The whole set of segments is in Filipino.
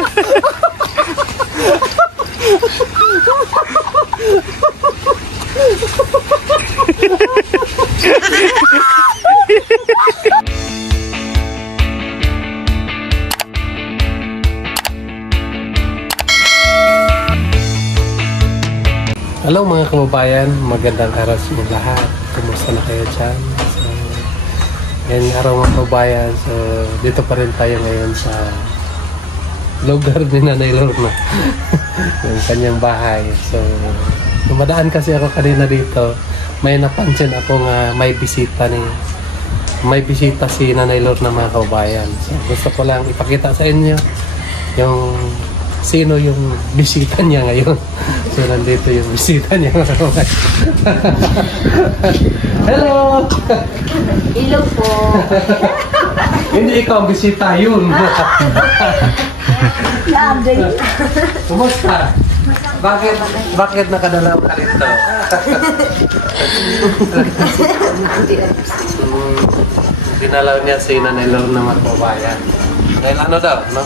Hello mga kababayan, magandang araw sa inyo lahat. Kumusta na kayo dyan? So, ngayong araw mga kababayan, so dito pa rin tayo ngayon sa lugar ni Nanay Lorna. Yung kanyang bahay. So, dumadaan kasi ako kanina dito. May napansin ako nga may bisita si Nanay Lorna mga kababayan. So, gusto ko lang ipakita sa inyo yung sino yung bisita niya ngayon. So, nandito yung bisita niya. Hello! Hello po! Hindi ikaw ang bisita, yun. Kumusta? Bakit nakadalaw ka rito? Dinalaw niya si Nanay Lorna mga kababayan. Dahil ano daw, no?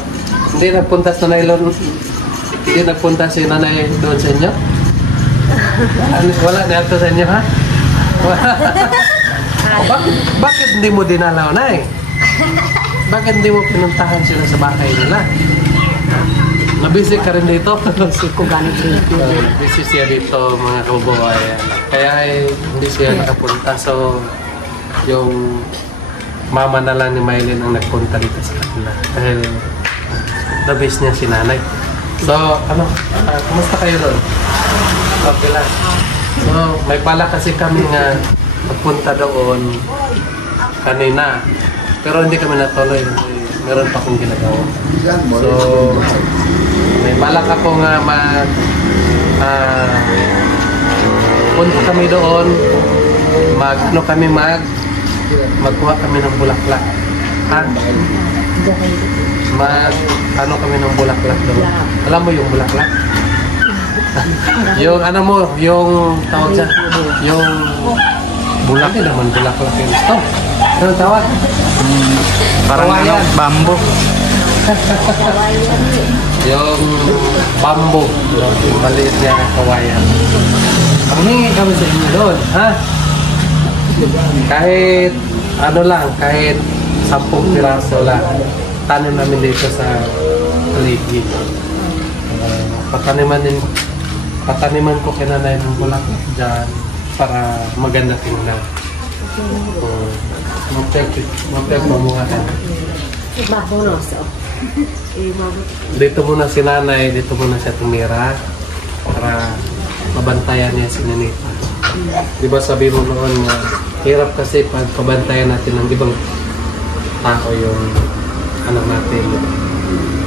Hindi nagpunta sa Nanay Lorna. Hindi nagpunta si Nanay doon sa inyo? Wala na ito sa inyo, ha? Bakit hindi mo dinalaw, Nay? Bakit hindi mo pinuntahan sila sa bahay nila? Nabisi ka rin dito? Busy siya dito, mga kababayan. Kaya hindi siya nakapunta. So, yung mama na lang ni Mylene ang nagpunta dito sa kanila. Dahil nabis niya si Nanay. So, kumusta kayo doon? Okay lang. So, may pala kasi kami nga magpunta doon kanina. Pero hindi kami natuloy. Meron pa akong ginagawa. So, may balak ako nga punta kami doon. Magkuha kami ng bulaklak. Ha? Kami ng bulaklak doon. Alam mo yung bulaklak? Yung yung tawag siya, yung bulaklak naman, bulaklak yun. Oh, anong tawag? Parang bamboo. Yung bamboo, yung maliit niya kawayan. Panghingi kami sa inyo doon, ha? Kahit kahit 10 piraso lang. Tanim namin dito sa paligid. Pataniman ko kinanay ng bulaklak dyan para maganda tingnan. Mapagpamunga tayo. Dito muna si Nanay, dito muna siya tumira para mabantayan niya si Nanita. Diba sabi mo noon nga, hirap kasi pag pabantayan natin ng ibang tao yung anak natin.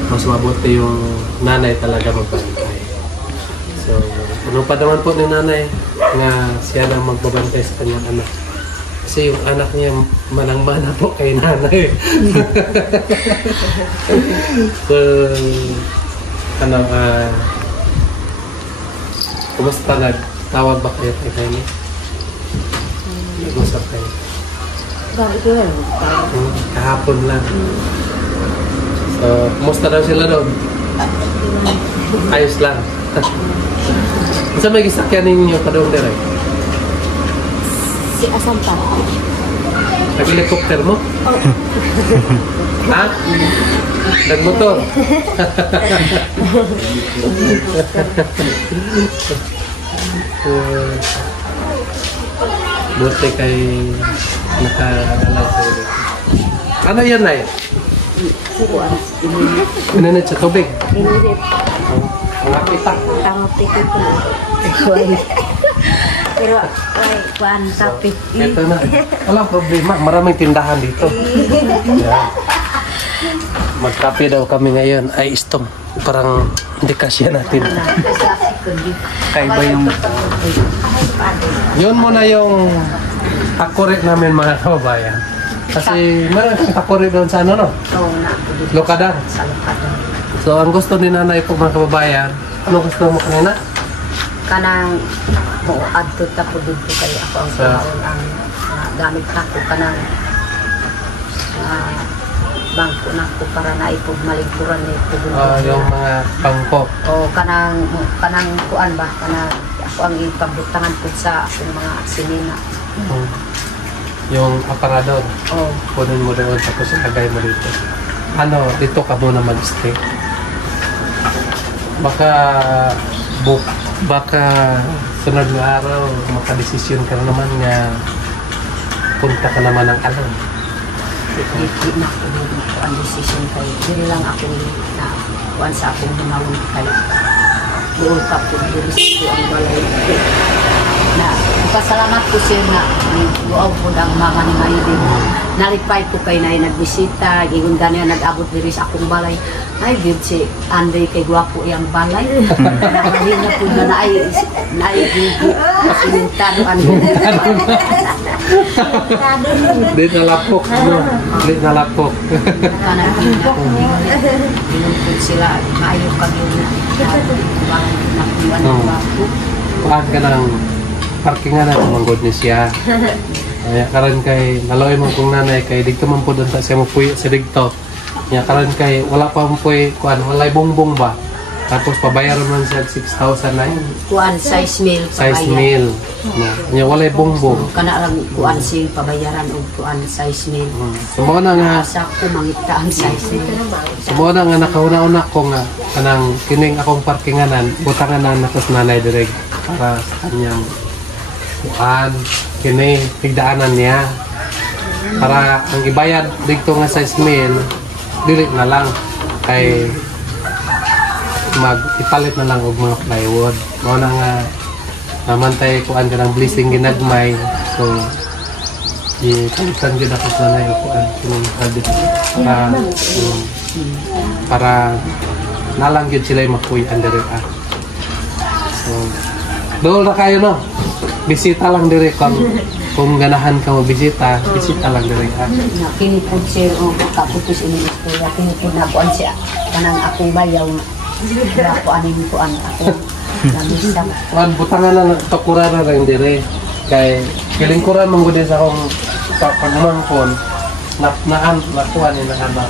Mas mabuti yung nanay talaga magbantay. So, ano pa naman po ni Nanay nga siya lang magbabantay sa kanyang anak. Kasi yung anak niya manang-mana po kay Nanay. So, kumusta tawag ba kayo kay Nanay? Nag-usap kayo? Kahapon lang. So, kumusta daw sila doon? Ayos lang. Saan may gisakyan ninyo pa doon dire? Si Asampa. Nag-helicopter mo? Ha? Nag-motor? Buti kay nakadalaw kayo dito. Ano yan, Nay? Inanit sa tubig? Inanit. Mga pitak. Tama pikit ko. Pero, kuan tapit. Ito na. Walang problema. Maraming tindahan dito. Yan. Magkape daw kami ngayon. Ay, istong. Parang hindi kasya natin. Kaiba yung... Yun muna yung akure namin mga kababayan. Kasi meron akure doon sa ano, no? Oo na. Lokada. Sa Lokada. So, ang gusto ni Nanay po mga kababayan, ano gusto mo kanina? Kanang adto ta po dito kay ako ang gamit ako kanang bangko na ko para naipog maliguran ni Yung mga pangko. o kanang kuan ba kanang ako ang ipabutangan po sa akong mga sinina. Yung aparador. O Punin mo doon tapos ilagay mo dito. Dito ka muna mag-stay. Baka sunod na araw makadesisyon ka na naman nga punta ka naman ng alam. hindi na ko ang decision kay dili lang ako na kuan sa akong hinawon kay doon ka po dili sa ang balay na pasalamat ko sir na buaw po ang mga ni ngayon din na-reply ko kay na nagbisita gigun gani nag-abot diri sa akong balay ay gid si Anday kay gwapo iyang balay nahil na po na ay sinintado Di nalapok. Di nalapok. Pinungkod sila, maayo kami na Paan ka ng parkingan na tumanggod ni siya. Kaya karon kay naloy mo kung nanay kay digto man po doon siya mo puyo sa digto. Kaya karon kay wala pa mo puy kuan walay bongbong ba. Tapos pabayaran man siya 6,000 na yun. kuan size meal Size meal. Kaya walay bongbong. kana lang kuan sing pabayaran og kuan size meal Sumo na nga sa ko mangita ang size meal Sumo na nga nakauna-una ko nga kanang kining akong parkinganan butangan na nakas nanay direk para sa kanyang kuan kini tigdaanan niya para ang ibayad dito nga size meal dili na lang kay ipalit na lang og mga plywood mao na nga namantay kuan ka ng blessing ginagmay so ipalitan gyud ako sa nanay kuan kining habit para nalang gyud sila makuy-an diri so dool na kayo no bisita lang diri kung ganahan ka mo bisita lang diri kini pud sir o kaputos ini istorya kini pud na kuan siya kanang akong bayaw na kuan ako namisang Kuan butangan na takura na lang dire kay kilingkuran man gud sa akong pagmangkon nakuha ni na ana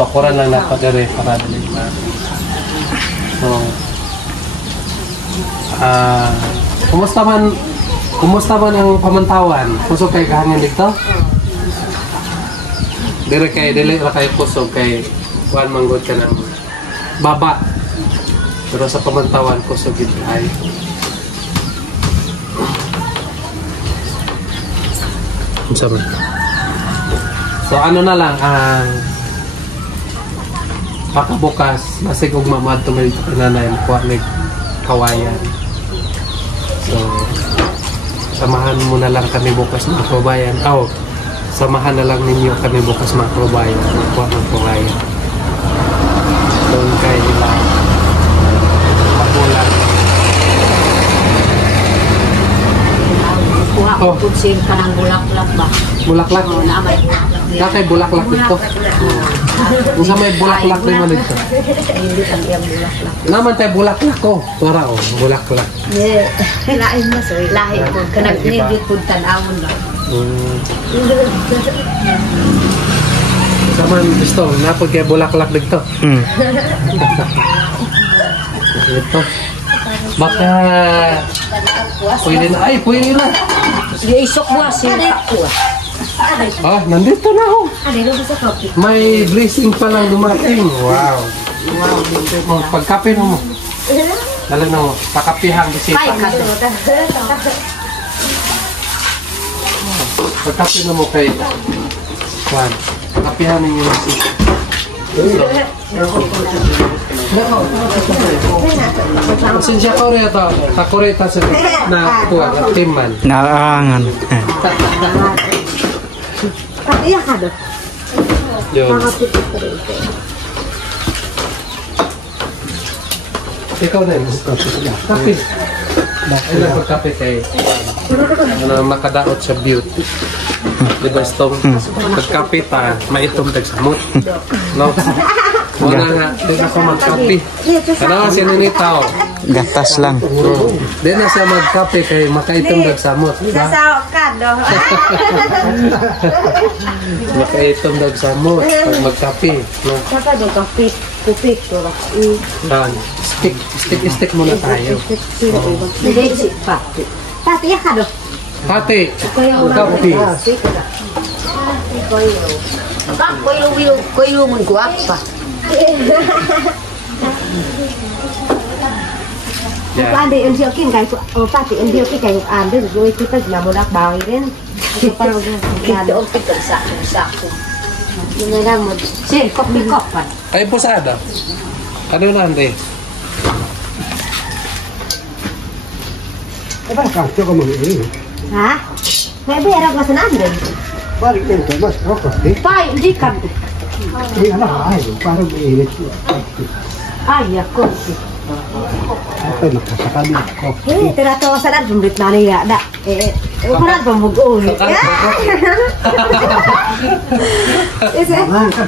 takuran lang nato dire para dili na so kumusta man ang pamantawan kusog kay kahangin dito dire kay dili ra kay kusog kay kuan man gud ka ng baba pero sa pamantawan kusog gid ay Sama. So ano na lang ang pakabukas basig og mamad tumalit ka nanay kuha mig kawayan. So samahan mo na lang kami bukas mga kabayan. Samahan na lang ninyo kami bukas mga kabayan. Kuha ng kawayan. Doon kay nila pagulan. kuha ko pud sir kanang bulaklak ba Bulaklak? na may bulaklak Nakay bulaklak dito. Kung sa may bulaklak din man dito. hindi ang iyang bulaklak Naman tayo bulaklak ko. Para bulaklak. lain na sir lahi pud kanang nindit pud tan-awon ba Saman gusto, napod kay bulaklak dito. Ito. Baka pwede na. Ay, pwede na. giisok mo sir ako Nandito na ako. May blessing pa lang dumating. Wow. Pagkape mo. Dala na mo. Pakapihan bisita. kay ka Pagkape na mo kay Juan. Pakapihan ninyo bisita. Sinsya ko rin ito. Takurita sa na kuha. Timan. Naaangan. Iya ka do. Yun. Ikaw na yun. Kape. Ilang pagkape kay makadaot sa beauty. Diba itong pagkape ta, maitong tagsamot. No? Wala nga, di na ko magkape. Ano si Ninita o? Gatas lang. Di na siya magkape kay makaitom dagsamot. Sa kado. Makaitom dagsamot pag magkape. No? Saka do kape, kupit ko ra. Stick muna tayo. Hindi si pati. Pati ya kado. Hati, kape. Koyo mun guapa. Ande em siêu kim cái pati em siêu cái ande rồi kita namunak bawirin. Parang Kito ang pitok sa ko. yung nga mo. Si kop ni kop pa. Ay, pusada. Ano na, Ande? Apa kacau kamu ini? Ha? May bera ka sa nande. Balik itu mas, rokok deh. Pai di kan. Ini anak ayo, baru ini. Ay ako. Apa nak sekali kok? Tirato sa dad bumbit na niya da. Umaran pamugo.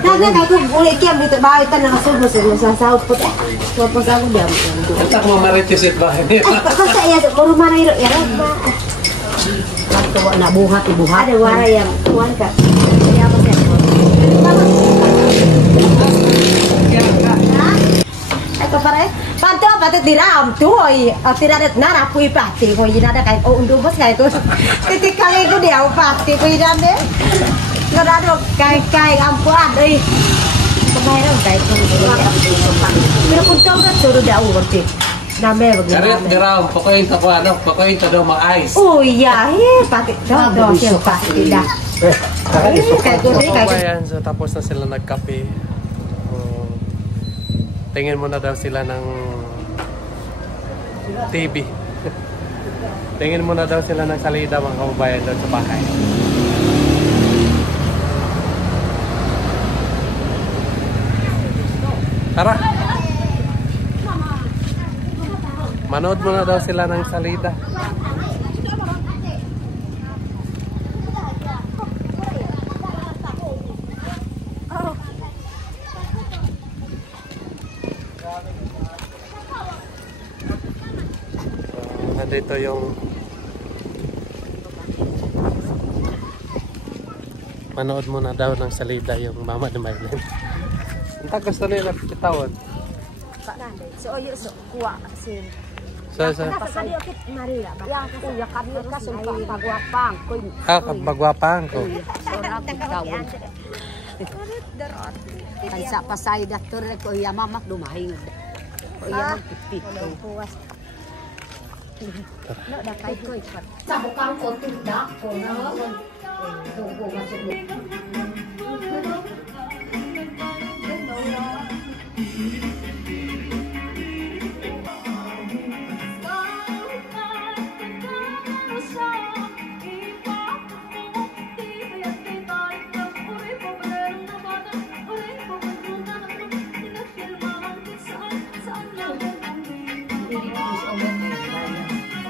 Nagna kay ko uli kiam dito bahay tan nakasubo sa sahod po. Tapos ako diam. Entak mo maritisit ba? Basta ya muru manay ro ya. Kato na buhat ibuhat. Ada wara yang kuan ka. Ya apa sih? Ito pare. Panto pati diram tu oi. Tiradet nara pui pati ko inada kay o undu bos kay ko. Titik kali ko dia pati ko inade. Ngadado kay ampuan euy. Kebayang kay ko. Pero punto ka suru daw berti. Name Karet begini. diraw, pokoknya ito ko ano, pokoknya ito daw ma-ice. Oh iya, pati daw siya pati dah. Kay ko di kay. Ayan, so tapos na sila nagkape. Tingin muna daw sila ng TV. Tingin muna daw sila ng salida mga kababayan doon sa bahay. Tara! Manood muna daw sila ng salida. Nandito yung manood muna daw ng salida yung mama ni Mylene. Ang gusto nila kitawan. So yo so kuwa sin. So, Pasali okit Maria. Yang kasi yakadyo ka sumpah pagwapang ko. magwapang ko. Ora tawon. Kan sa pasay doktor ko iya mamak dumahing. Ko iya magpipit. No da kay ko ikat. Sa bukang ko tindak ko na. Tunggu masuk.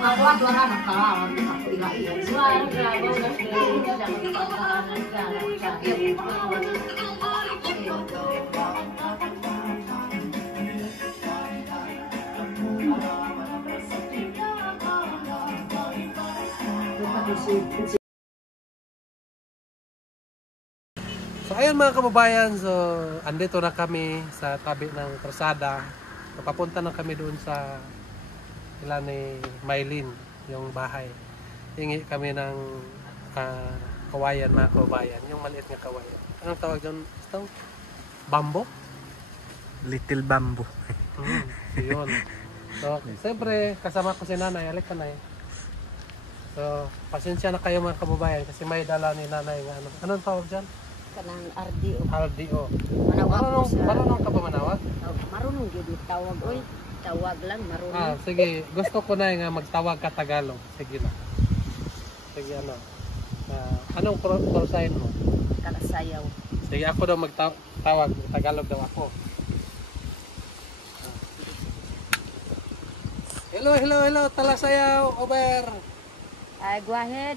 Ako wala na ka, ako ilaiyan. So ayun mga kababayan, so andito na kami sa tabi ng Krusada. Papunta na kami doon sa ila ni Mylene, yung bahay. Hingi kami ng kawayan mga kababayan, yung maliit na kawayan. Anong tawag doon? Ito? Bambo? Little bamboo. Yun. So, siyempre, kasama ko si nanay. Alik ka na eh. So, pasensya na kayo mga kababayan kasi may dala ni nanay nga ano. Anong tawag dyan? Kanang RDO. RDO. Manawag ko Marunong ka ba manawag? marunong gyud tawag oy. Tawag lang marunong. Sige. Gusto ko na nga magtawag ka Tagalog. Sige na. Sige ano. Anong kursahin mo? Kalasayaw. Sige, ako daw magtawag. Tagalog daw ako. Hello. Talasayaw. Over. Ay, go ahead.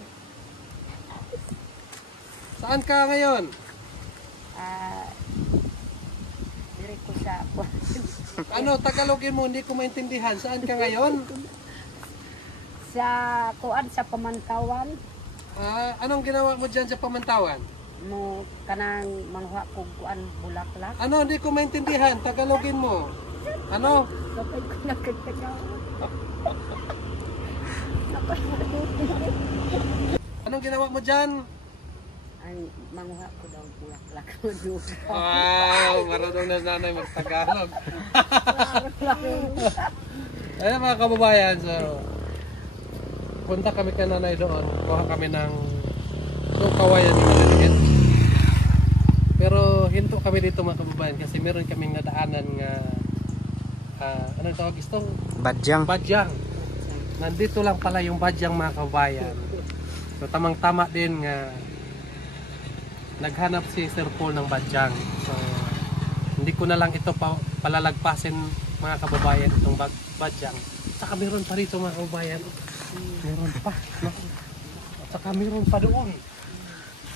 Saan ka ngayon? Dire ko Ano, Tagalogin mo, hindi ko maintindihan. Saan ka ngayon? Sa kuan sa Pamantawan Anong ginawa mo dyan sa Pamantawan? mo kanang manguha kog kuan bulaklak. Ano, hindi ko maintindihan. Tagalogin mo. Ano? Kapag ko nakagtagaw. Anong ginawa mo dyan? Ang manguha ko daw bulaklak mo doon. Wow, marunong na nanay mag-Tagalog. Ayun mga kababayan, so punta kami kay nanay doon. Kuha kami ng kawayan yung maliliit. Pero hinto kami dito mga kababayan kasi meron kaming nadaanan nga anong tawag gusto? Badyang. Badyang. Nandito lang pala yung badyang mga kababayan. So tamang-tama din nga naghanap si Sir Paul ng badyang. So hindi ko na lang ito palalagpasin mga kababayan itong badyang. Saka meron pa rito mga kababayan. Meron pa, no? At saka meron pa doon.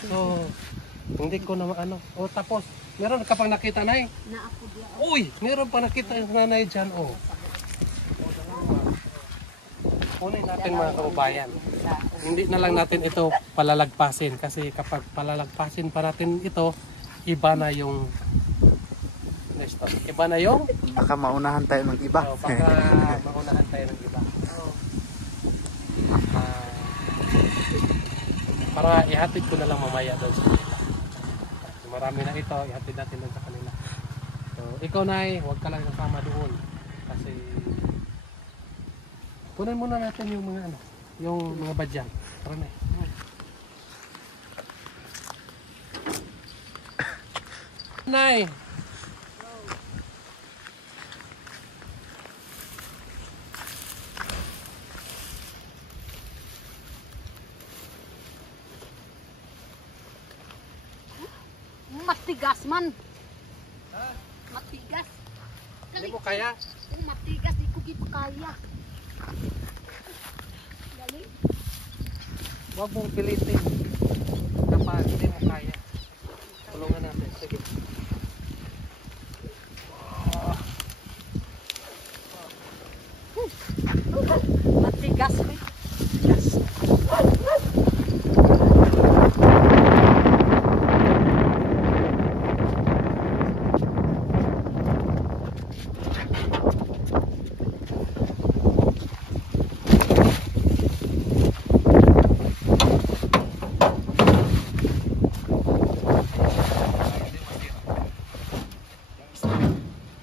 So hindi ko na ano. O tapos meron ka pang nakita na Uy, meron pa nakita yung nanay dyan. Oh. Kunin natin mga kababayan. Hindi na lang natin ito palalagpasin kasi kapag palalagpasin pa natin ito, iba na yung next time. Iba na yung Baka maunahan tayo ng iba. baka maunahan tayo ng iba. Para ihatid ko na lang mamaya doon sa kanila. Marami na ito, ihatid natin doon sa kanila. So, ikaw Nay, huwag ka lang kasama doon kasi kunan muna natin yung mga ano, yung mga badyang. Tara na. Nay. Matigas man. Matigas. Hindi mo kaya? Kung matigas, di ko gipakaya. Dali. Huwag mong pilitin. Kapag hindi mo kaya. Tulungan natin. Sige. Matigas. Matigas.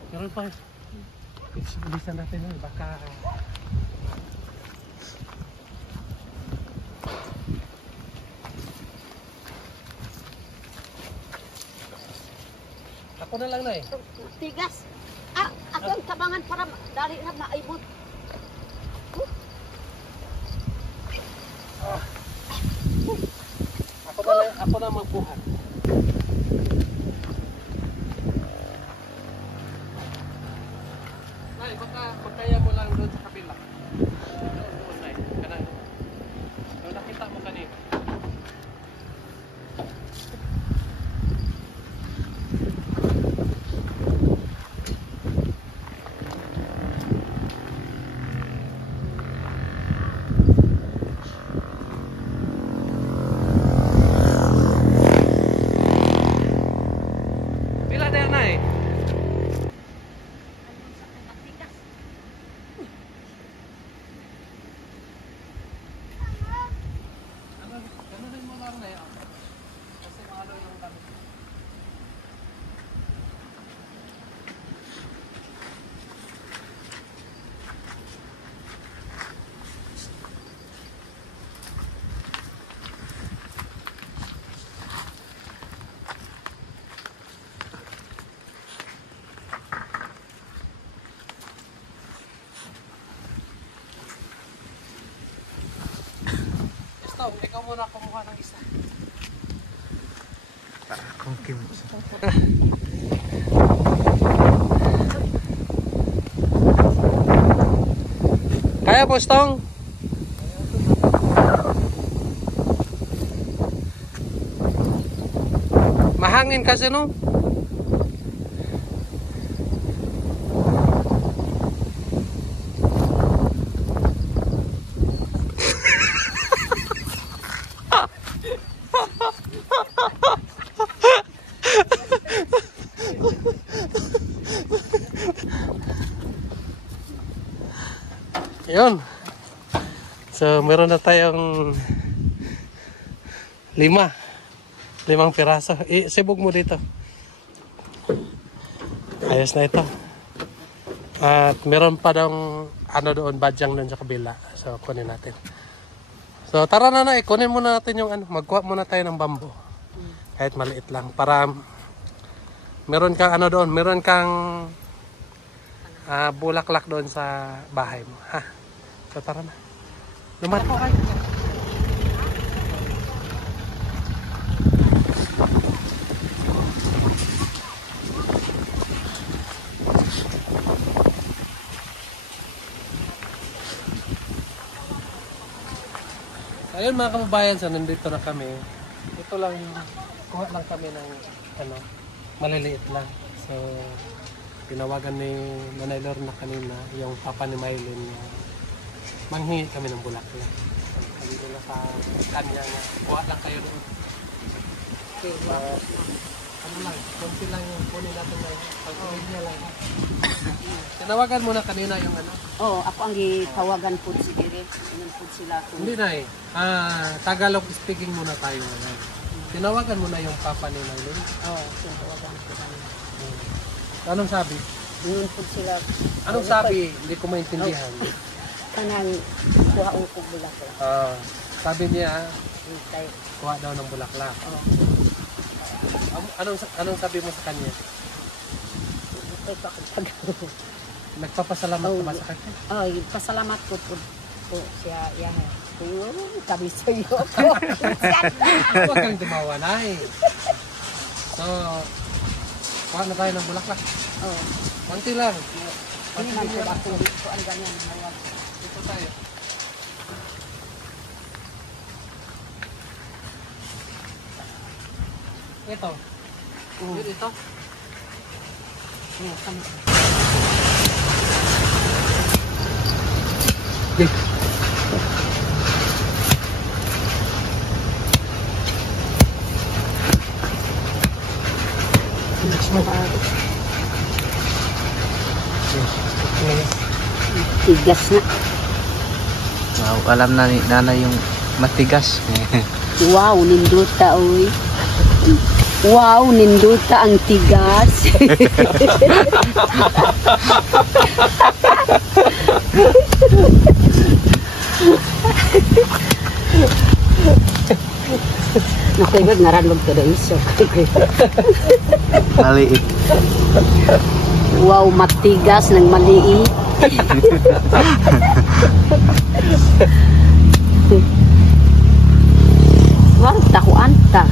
Meron pa. Bilisan natin. Baka ako na lang na eh. Matigas. Akong tabangan para dali na maibot. Ako na magbuhat. Nay, baka magkaya mo lang doon sa kabila. Doon, Nay. Kanang doon nakita mo kanina. Pila na yan, Nay? Ganunin mo lang na yan. Kasi maano yung damit. Stop, ikaw muna kumuha ng isa. Kung kim. Kaya po, Stong? Mahangin kasi no? Yun. So, meron na tayong 5 piraso. Sibog mo dito. Ayos na ito. At meron pa daw ano doon, badyang doon sa kabila. So, kunin natin. So, tara na na. Kunin muna natin yung ano. Magkuha muna tayo ng bambo. Kahit maliit lang. Para meron kang ano doon. Meron kang bulaklak doon sa bahay mo. Ha? So, tara na. Lumat. Ayun mga kababayan, so nandito na kami. Ito lang, kuha lang kami ng ano, maliliit lang. So, tinawagan ni Nanay Lorna kanina, yung papa ni Mylene, manghingi kami ng bulaklak. Sabi nila sa kanya na, kuha lang kayo doon. Okay, ano lang, konti lang yung kunin natin na pag-uwi niya lang. Tinawagan mo na kanina yung ano? Oo, ako ang gitawagan po si Dire. Ganun po sila. Hindi na eh. Tagalog speaking muna tayo ngayon. Tinawagan mo na yung papa ni Mylene? Oo, tinawagan po kami. Anong sabi? Ganun po sila. Anong sabi? Hindi ko maintindihan. Kanang kuha ko bulaklak. Sabi niya, Hintay. kuha daw ng bulaklak. Oo. Anong sabi mo sa kanya? Hintay pa ako pag- Nagpapasalamat ka ba sa kanya? Oh, pasalamat ko po siya. Yan. Kami sa iyo. Huwag kang tumawa na eh. So, kuha na tayo ng bulaklak. Oo. Konti lang. Hindi man po ako. Ito ang ganyan. Dito tayo. Ito. Ito. Kami. Tigas na. Wow, alam na ni nanay yung matigas. Wow, ninduta oy. Wow, ninduta ang tigas. Nakagod naralog to dahil siya. Maliit. Wow, matigas ng maliit. Warta ko anta.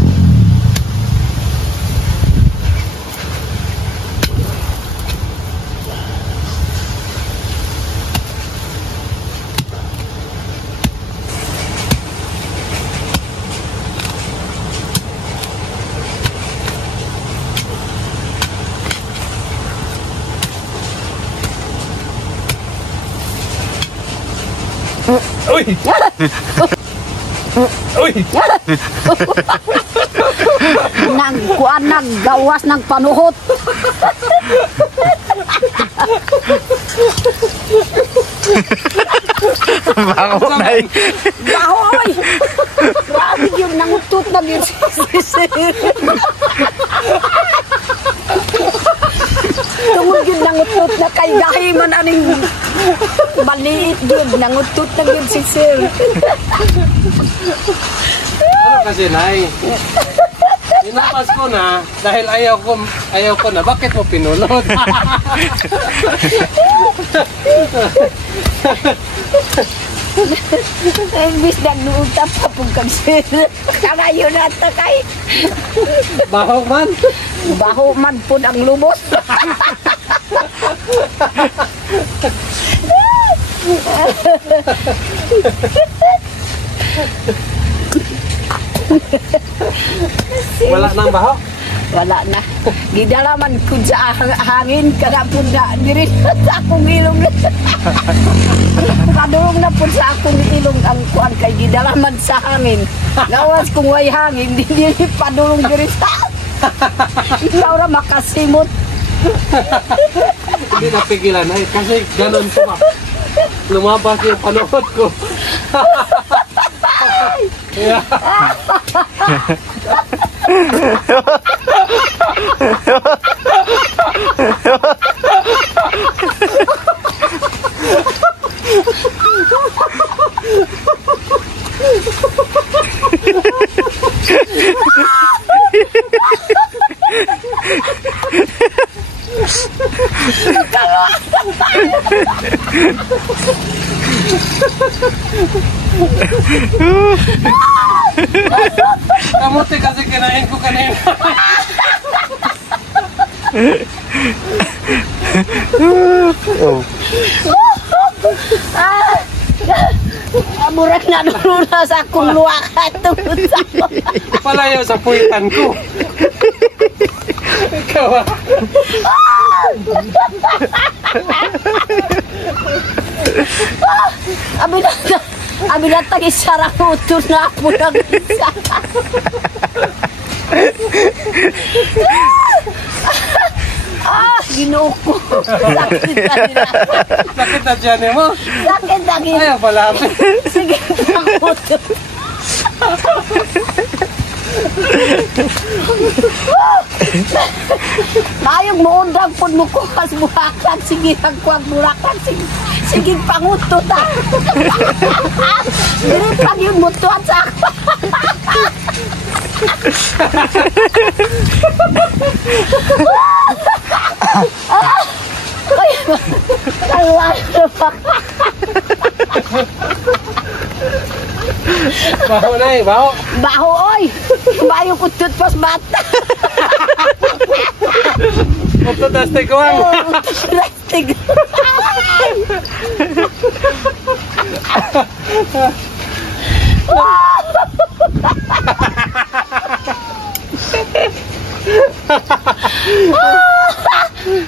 Uy! Uy! Naggawas ng panuhot. Bako na eh. Bahoy! Grabe yung nangutot na yun. Tungod yun nangutot na kay gahiman aning maliit yun. Nangutot na yun si Sir. Ano kasi, Nay? Inapas ko na dahil ayaw ko na. Bakit mo pinulot? Bis nagnuutap pa pong Sir. Kalayo na ata kay. Baho man. Baho man po ang lubos. Wala nang baho. Wala na. Gidalaman ko sa hangin. Kada po na diri sa akong ilong. Padulong na po sa akong ilong ang kuan kay gidalaman sa hangin. Gawas kung way hangin. Hindi padulong diri sa. Ikaw ra makasimot. Hindi napigilan. Ay, kasi ganun ko ba? Lumabas yung panood ko. Yeah. Kamuti kasi kinain ko kanina. Oh. Murag na nuluna sa akong luwa ka tungkol sa ako. Palayo sa puwitan ko. Ikaw ah. Abi na tag-isara ko ito na ako nag-isa. Ginoo ko. Sakit na nila. Sakit na dyan eh mo. Sakit na nila. Ayaw pala. Sige, ako ito. Mayong muundang po mo ko kas burakan. Sige, nagkuwag burakan. Sige, pangutot ah. Dili pa yun mutuan sa ako. Ay, kalala pa. Baho na eh, baho. Baho, oy! Bayo ko tutpas bata. Ito daste ko ang. Rastig.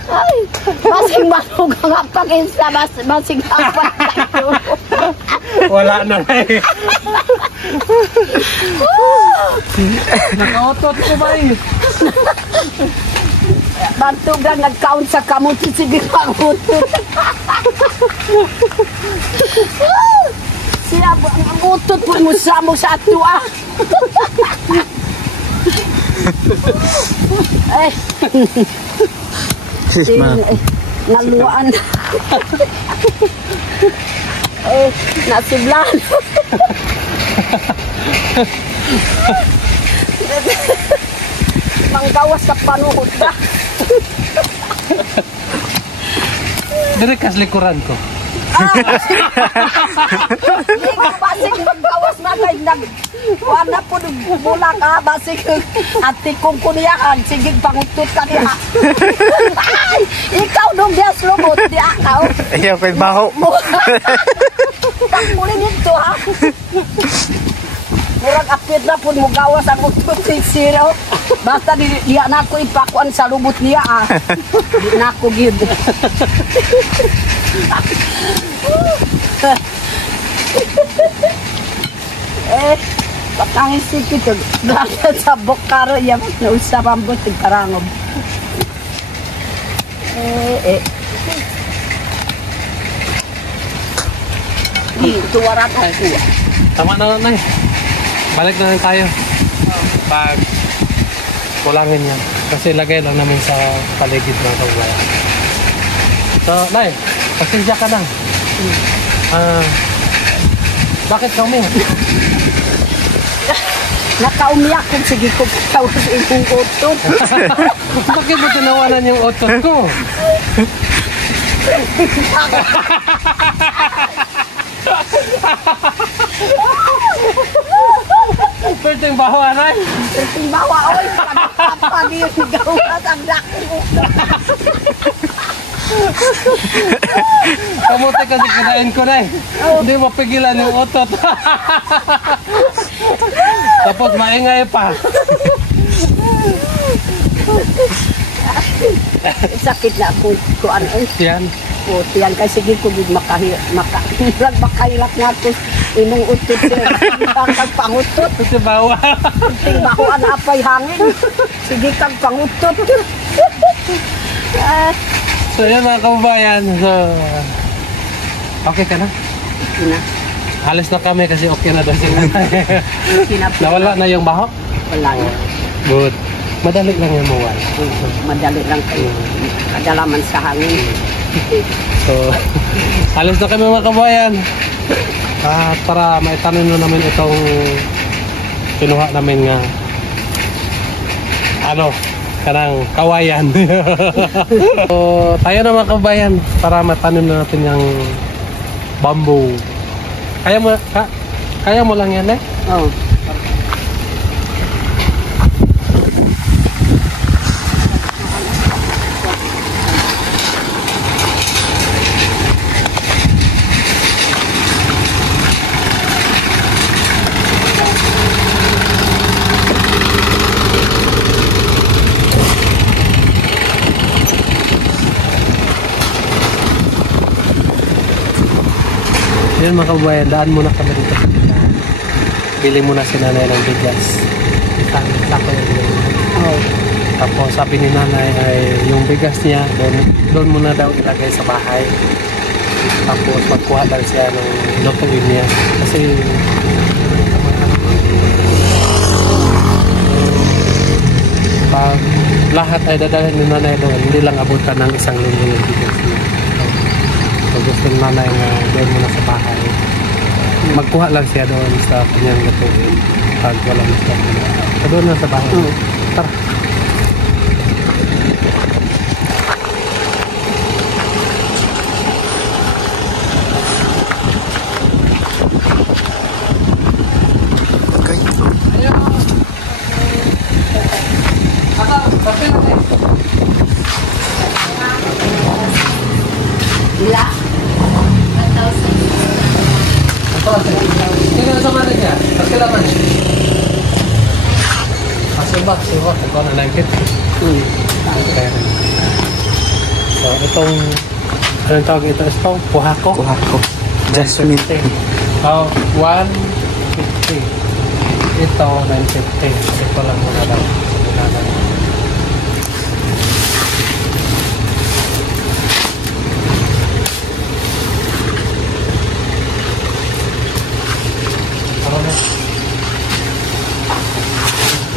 Ay, masing manug ang apag-insa, masing apag. Wala na eh. Nakautot ko ba eh. Bantugan nag-count sa kamot, sige pangutot. Siya, ang utot mo sa ato ah. Eh, Sis, ma'am. naluan. Nasiblan. Manggawas sa panuhod ba? Direkas likuran ko. Hindi ko basig maggawas na kay wala po mula ka basig ati kong kuniyakan sige pangutot ka niya. Ay, ikaw nung bias lumot di akaw. Ayaw ko'y baho. Pagpulin ito ha. Murag apit na po mo gawas ang utot zero. Basta di na ako ipakuan sa lubot niya ah. Di na ako gid. Patangin sikit ito. Dahil sa bukaro yan, nausap ang butig karangob. Ito warat ako. Tama na lang eh. Balik na lang tayo. Pag kulangin yan. Kasi lagay lang namin sa paligid ng kawayan. So, Nay, pasensya ka na. Bakit ka umiyak? Nakaumiyak kung sige ko kawas itong utot. Bakit mo tinawanan yung utot ko? Perting baho, Anay. Perting bawa, oy. Pag yung gawas ang laki utot. Kamuti kasi kinain ko na eh. Hindi mapigilan yung utot. Tapos maingay pa. Sakit na ako kuan ay. Yan. O tiyan kay sige ko gid makahilak na to imong utot siya. Kag pangutot. Kasi bawa. Ting bahuan apay hangin. Sige kag pangutot. So yan mga kababayan. So, Okay ka na? Ina. Alis na kami kasi okay na daw sila. Sinap. Nawala na yung baho? Wala na. Good. Madali lang yung mawala. Madali lang kayo. Kadalaman sa hangin. So, alis na kami mga kabayan. Para maitanong na namin itong kinuha namin nga kanang kawayan. So, tayo na mga kabayan para matanim na natin yung bamboo. Kaya mo lang yan eh? Oh. Yan mga kabayan, daan muna kami dito. Bili muna si nanay ng bigas. Sako yung bigas. Oh. Tapos sabi ni nanay ay yung bigas niya, doon muna daw ilagay sa bahay. Tapos magkuha lang siya ng lutuin niya. Kasi pag lahat ay dadalhin ni nanay doon, hindi lang abutan ng isang linggo yung bigas niya. So gusto ng nanay nga doon muna sa bahay. Magkuha lang siya doon sa kanyang lutuin pag wala na siya. So doon na sa bahay. Tara. Ila. Sino sa mana niya? Paskilaman niya. Asubak, ito na 90. So, itong anong tawag ito? Itong puhako? Puhako. Jasmine. Oh, 150. Ito, 950. Ito lang muna lang.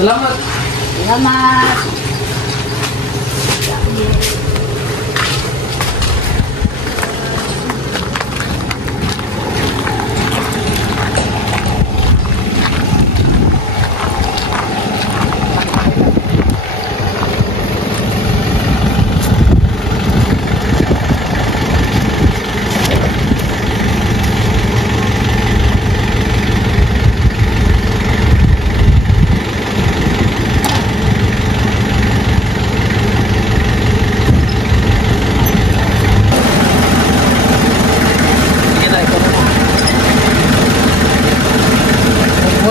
Salamat. Salamat.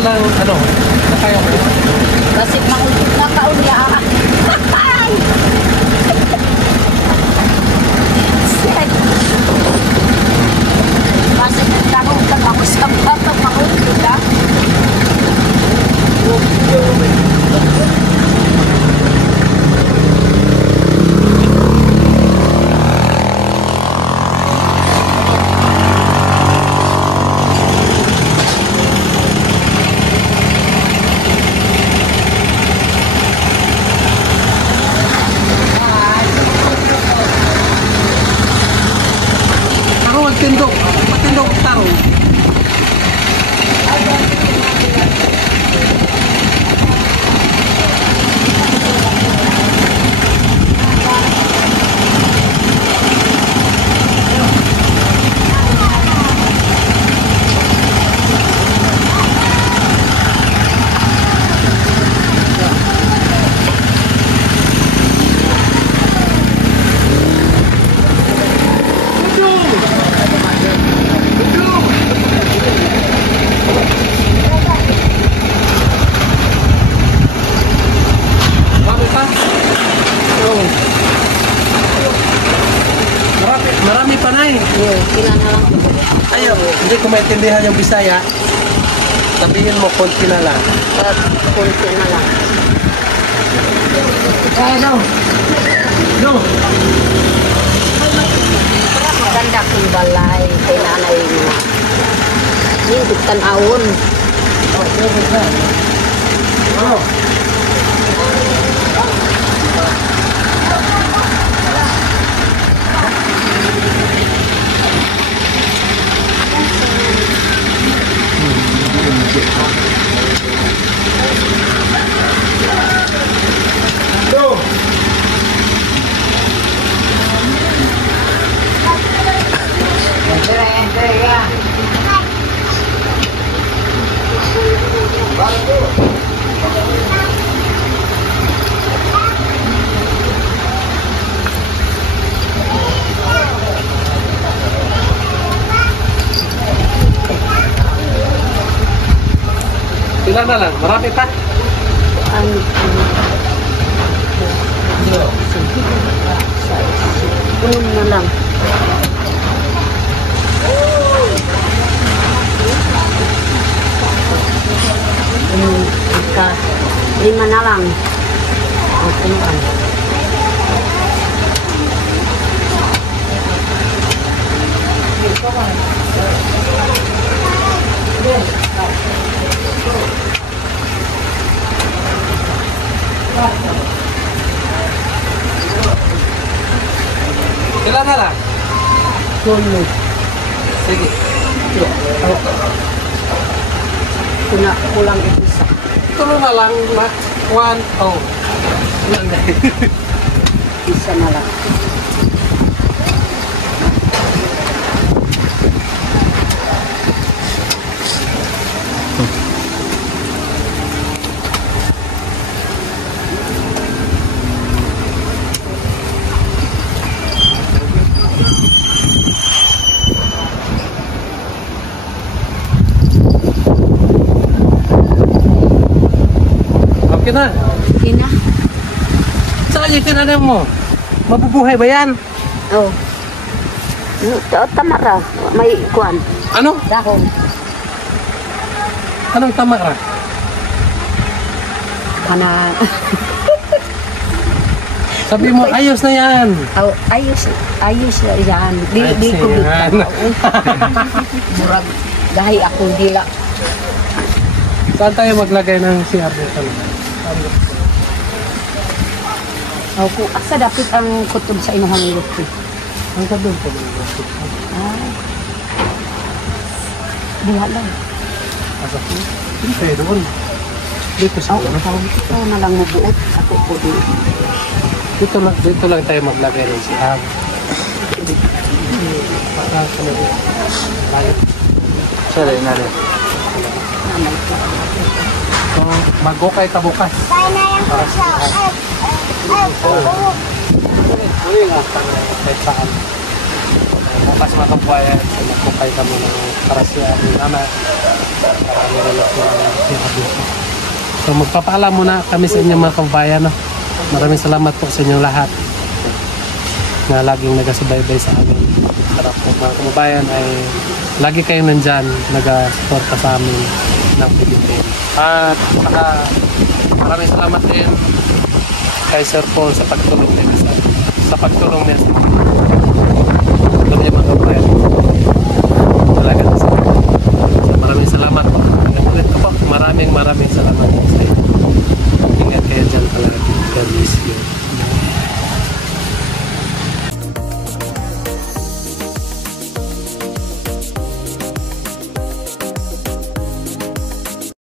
Walang kaya mo. Kasi makulit na kaunya. Ay! Shit! Kasi nagtanong ka ako sa bata makulit ka. Ako magtindog taro. Marami pa na eh. Sila na lang. Ayaw, hindi ko maintindihan yung Bisaya. Sabihin mo, konti na lang. Kunti na lang. No. Maganda akong balay kay nanay mo. Hindi tan-awon. Ilan na lang? Marami pa? Puno na lang. Lima na lang. Okay lang. Ilan na lang? Puno. Sige. Kulang isa. Tulo na lang. One. Oh. Ilan na? Isa na lang. Okay na. Ina. Saan yung tinanim mo? Mabubuhay ba yan? Oh. Tamara. May kuan. Ano? Dahon. Anong tamara? Kana. Sabi mo, ayos na yan. Oh, ayos na yan. Di ko yan. murag gahi akong dila. Saan tayo maglagay ng CR dito? Oh, kung asa dapat ang kutob sa inuhang lupi. Ang doon po. Ah. Diha lang. Asa po? Dito doon. Dito sa Oh, ito na lang mabuot. Ako po din. dito lang tayo maglagay ng CR. Para sa layo. Sorry na rin. So, mag-okay ka bukas. Para sa CR. Uy, nga kahit saan. Bukas mga kabayan, so mag-okay ka muna para sa nana. Para nilulok yung CR dito. So, magpapaalam muna kami sa inyo mga kabayan. No? Maraming salamat po sa inyong lahat na laging nagasubaybay sa amin. Sarap po mga kababayan ay lagi kayong nandyan nag-suporta sa amin ng Pilipinas. At saka maraming salamat din kay Sir Paul sa pagtulong niya sa pagtulong niya sa